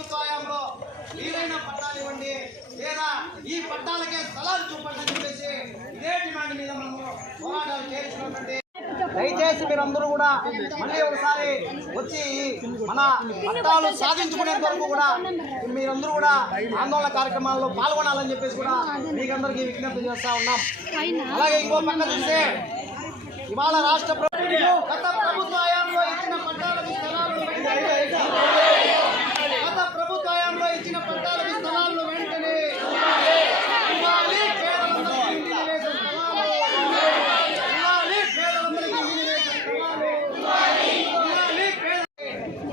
ప్రభుత్వ హయాంలో వీలైన పట్టాలు ఇవ్వండి లేదా ఈ పట్టాలకే స్థలాలు చూపండి అని చెప్పేసి ఇదే డిమాండ్ మీద మనము పోరాటాలు చేస్తున్నటువంటి దయచేసి మీరందరూ కూడా మళ్ళీ ఒకసారి వచ్చి మన పట్టాలు సాధించుకునేంత వరకు కూడా మీరందరూ కూడా ఆందోళన కార్యక్రమాల్లో పాల్గొనాలని చెప్పేసి కూడా మీకందరికీ విజ్ఞప్తి చేస్తా ఉన్నాం. అలాగే ఇంకో పక్క చూస్తే ఇవాళ రాష్ట్ర గత ప్రభుత్వ హయాంలో ఇచ్చిన పట్టాలకు స్థలాలను వెంటనే ఇవ్వాలి.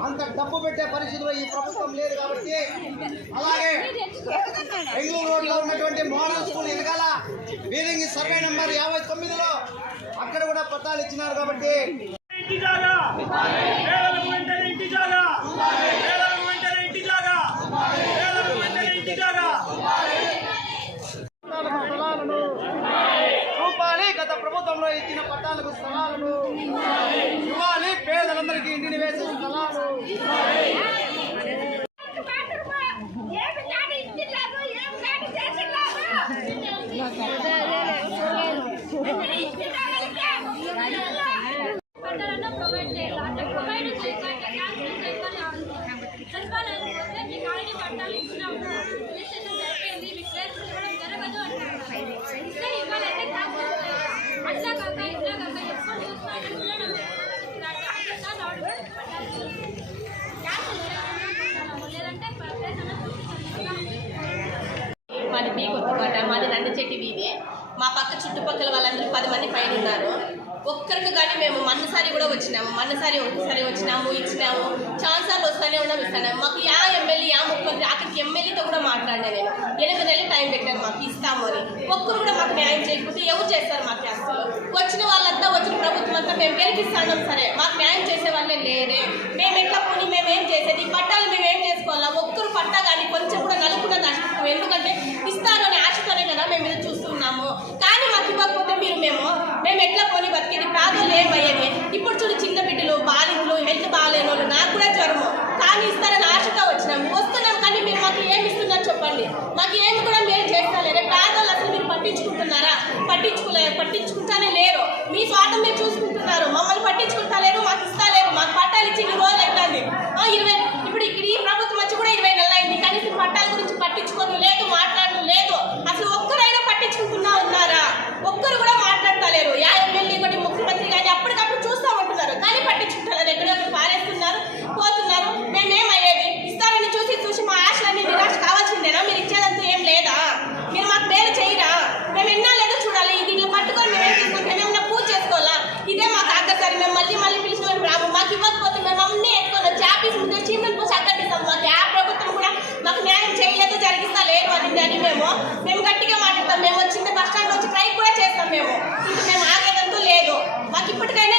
అంత డబ్బు పెట్టే పరిస్థితిలో ఈ ప్రభుత్వం లేదు కాబట్టి, అలాగే బెంగళూరు రోడ్లో ఉన్నటువంటి మోడల్ స్కూల్ వెనకాల బీరింగి సర్వే నెంబర్ 59లో అక్కడ కూడా పట్టాలు ఇచ్చినారు కాబట్టి స్థలాలను చూపాలి. గత ప్రభుత్వంలో ఇచ్చిన పట్టాలకు స్థలాలను ఇవ్వాలి. పేదలందరికీ ఇంటిని వేసే స్థలాలు మాది బీ కొత్తకోట, మాది నందిచెట్టి వీధి. మా పక్క చుట్టుపక్కల వాళ్ళందరూ 10 మంది పైన ఉన్నారు. ఒక్కరికి కానీ మేము మన్నసారి కూడా వచ్చినాము, మన్నసారి ఒకసారి వచ్చినాము, ఇచ్చినాము, ఛాన్సార్లు వస్తూనే ఉన్నాం, ఇస్తాము. మాకు యా ఎమ్మెల్యే యా ముఖ్యమంత్రి ఆఖరికి ఎమ్మెల్యేతో కూడా మాట్లాడినా నేను 8 నెలలు టైం పెట్టాను మాకు ఇస్తాము అని. ఒక్కరు కూడా మాకు న్యాయం చేయకపోతే ఎవరు చేస్తారు మాకు అసలు? వచ్చిన వాళ్ళంతా వచ్చిన ప్రభుత్వం అంతా మేము గెలిపిస్తాం సరే, మాకు న్యాయం చేసే వాళ్ళే లేరే. మేము ఎట్లా పోనీ మేమేం చేసేది? పట్టాలు మేమేం చేసుకోవాలా? ఒక్కరు పట్టా కానీ కొంచెం కూడా నలుపున దాచుకుంటాం. ఎందుకంటే ఇస్తారు అనే ఆశతోనే కదా మేము ఇది చూస్తున్నాము. కానీ మాకు ఇవ్వకపోతే మేము ఎట్లా పోనీ బతికేది? ప్రాంతంలో ఏమయ్యేది? ఇప్పుడు చూడు, చిన్న బిడ్డలు, బాలింతలు, హెల్త్ బాగాలేని వాళ్ళు, నాకు కూడా జ్వరము, కానీ ఇస్తారని ఆశతో వచ్చినాము. వస్తున్నాం కానీ మీరు మాకు ఏమి ఇస్తున్నారు చెప్పండి? మాకు ఏమి కూడా మీరు చేస్తలేరు. ప్రాంతాలు అసలు మీరు పట్టించుకుంటున్నారా? పట్టించుకుంటానే లేరు. మీ స్వార్థం మీరు చూసుకుంటున్నారు, మమ్మల్ని పట్టించుకుంటా లేరు, మాకు ఇస్తలేరు. మాకు పట్టాలు ఇచ్చి 20 రోజులు అవుతుంది. ఇప్పుడు ఇక్కడ ఈ ప్రభుత్వం వచ్చి కూడా 20 నెలలు అయింది. కనీసం పట్టాల గురించి పట్టించుకోను లేదు, మాట్లాడను లేదు. అసలు ఒక్కరైనా పట్టించుకుంటున్నా ఉన్నారా? ఒక్కరు కూడా మాట్లాడతలేరు. యా ఎమ్మెల్యే కూడా ముఖ్యమంత్రి కానీ అప్పటికప్పుడు చూస్తూ ఉంటున్నారు, కానీ పట్టించుకుంటారు. ఎక్కడెక్కడ పారేస్తున్నారు, పోతున్నారు. మేమేమయ్యేది? ఇస్తారని చూసి మా ఆశలన్నీ నిరాశ కావాల్సిందేనా? మీరు ఇచ్చేదంతా ఏం లేదా? మీరు మాకు మేలు చేయరా? మేము ఎన్నా లేదో చూడాలి. దీన్ని పట్టుకొని మేమేం చేసుకుంటాం? మేమేమన్నా పూజ చేసుకోవాలా? ఇదే మాకు ఆఖరిసారి. మేము మళ్ళీ పిలిచిన మేము రాము. మాకు ఇవ్వకపోతే మేము అన్నీ ఎత్తుకొని వచ్చి ఆఫీస్ ముందు చీమని పోసి అక్కడిస్తాం. మాకు ఆ ప్రభుత్వం కూడా మాకు న్యాయం చేయలేదు, జరిగిస్తా లేదు అని మేము గట్టిగా మాట్లాడతాం. మేము చిన్న బస్ స్టాండ్ వచ్చి ట్రై కూడా చేస్తాం. మేము ఆగేదంటూ లేదు. మాకు ఇప్పటికైనా